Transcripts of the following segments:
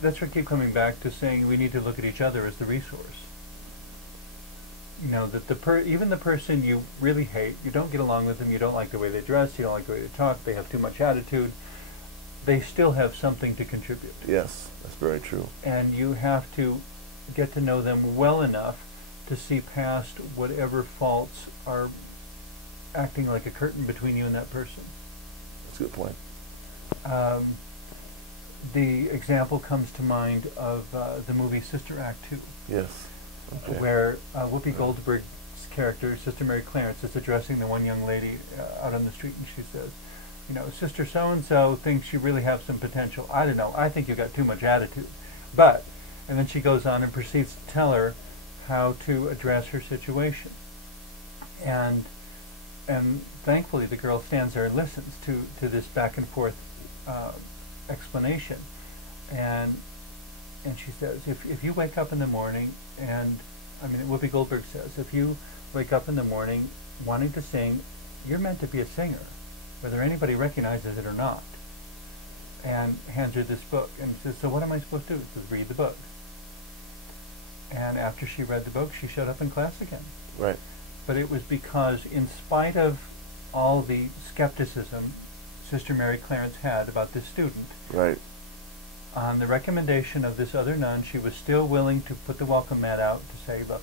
that's what I keep coming back to, saying we need to look at each other as the resource. You know, that even the person you really hate, you don't get along with them, you don't like the way they dress, you don't like the way they talk, they have too much attitude, they still have something to contribute. Yes, that's very true. And you have to get to know them well enough to see past whatever faults are acting like a curtain between you and that person. That's a good point. The example comes to mind of the movie Sister Act 2. Yes. Okay. Where Whoopi Goldberg's character, Sister Mary Clarence, is addressing the one young lady out on the street, and she says, you know, Sister so-and-so thinks you really have some potential. I don't know. I think you got too much attitude. But, and then she goes on and proceeds to tell her how to address her situation. And thankfully the girl stands there and listens to this back and forth explanation. And she says, if you wake up in the morning, and I mean, Whoopi Goldberg says, if you wake up in the morning wanting to sing, you're meant to be a singer, whether anybody recognizes it or not. And hands her this book, and says, so what am I supposed to do? Says, read the book. And after she read the book, she showed up in class again. Right. But it was because, in spite of all the skepticism Sister Mary Clarence had about this student, right, on the recommendation of this other nun, she was still willing to put the welcome mat out to say, look,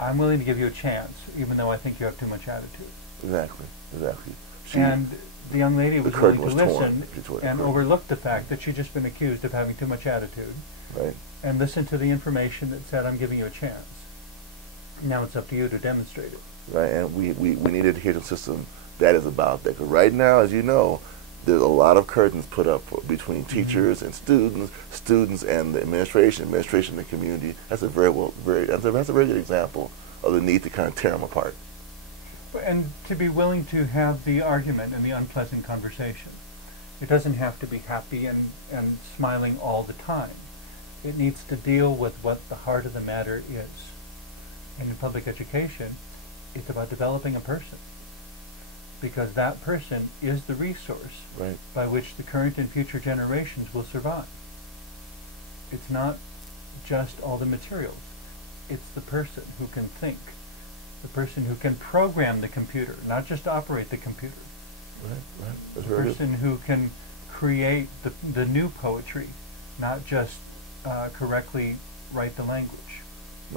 I'm willing to give you a chance, even though I think you have too much attitude. Exactly, exactly. And the young lady was willing to listen and overlooked the fact that she'd just been accused of having too much attitude. Right. And listened to the information that said, I'm giving you a chance. Now it's up to you to demonstrate it. Right, and we need an educational system that is about that. Because right now, as you know, there's a lot of curtains put up between teachers and students and the administration and the community. That's a very good example of the need to kind of tear them apart. And to be willing to have the argument and the unpleasant conversation. It doesn't have to be happy and smiling all the time. It needs to deal with what the heart of the matter is. And in public education, it's about developing a person. Because that person is the resource by which the current and future generations will survive. It's not just all the materials. It's the person who can think, the person who can program the computer, not just operate the computer. Right. The person who can create the new poetry, not just correctly write the language.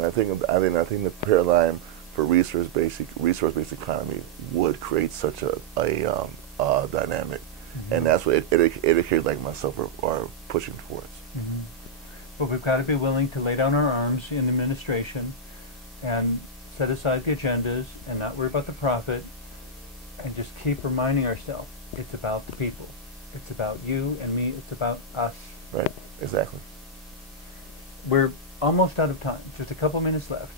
I think the paradigm for resource-based economy would create such a dynamic, and that's what educators like myself are pushing towards. But we've got to be willing to lay down our arms in administration and set aside the agendas and not worry about the profit, and just keep reminding ourselves it's about the people. It's about you and me. It's about us. Right. Exactly. We're almost out of time. Just a couple minutes left.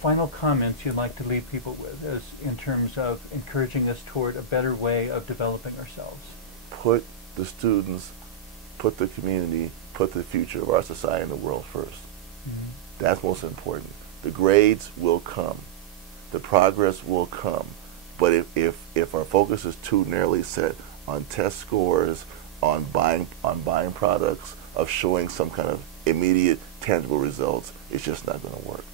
Final comments you'd like to leave people with, as in terms of encouraging us toward a better way of developing ourselves? Put the students, put the community, put the future of our society and the world first. That's most important. The grades will come. The progress will come. But if our focus is too narrowly set on test scores, on buying products, of showing some kind of immediate, tangible results, it's just not going to work.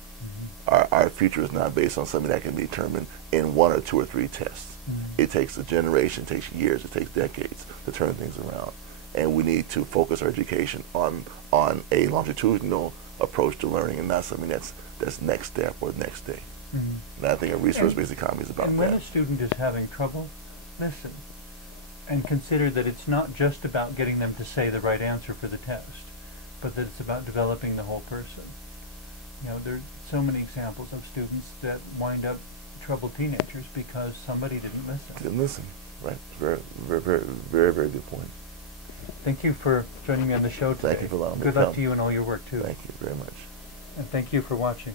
Our future is not based on something that can be determined in 1 or 2 or 3 tests. It takes a generation, it takes years, it takes decades to turn things around. And we need to focus our education on a longitudinal approach to learning, and not something that's next step or next day. And I think a resource-based economy is about that. And when a student is having trouble, listen and consider that it's not just about getting them to say the right answer for the test, but that it's about developing the whole person. You know, there are so many examples of students that wind up troubled teenagers because somebody didn't listen. Didn't listen, right? Very, very, very, very, very good point. Thank you for joining me on the show today. Thank you for allowing me to Good luck come. to you and all your work, too. Thank you very much. And thank you for watching.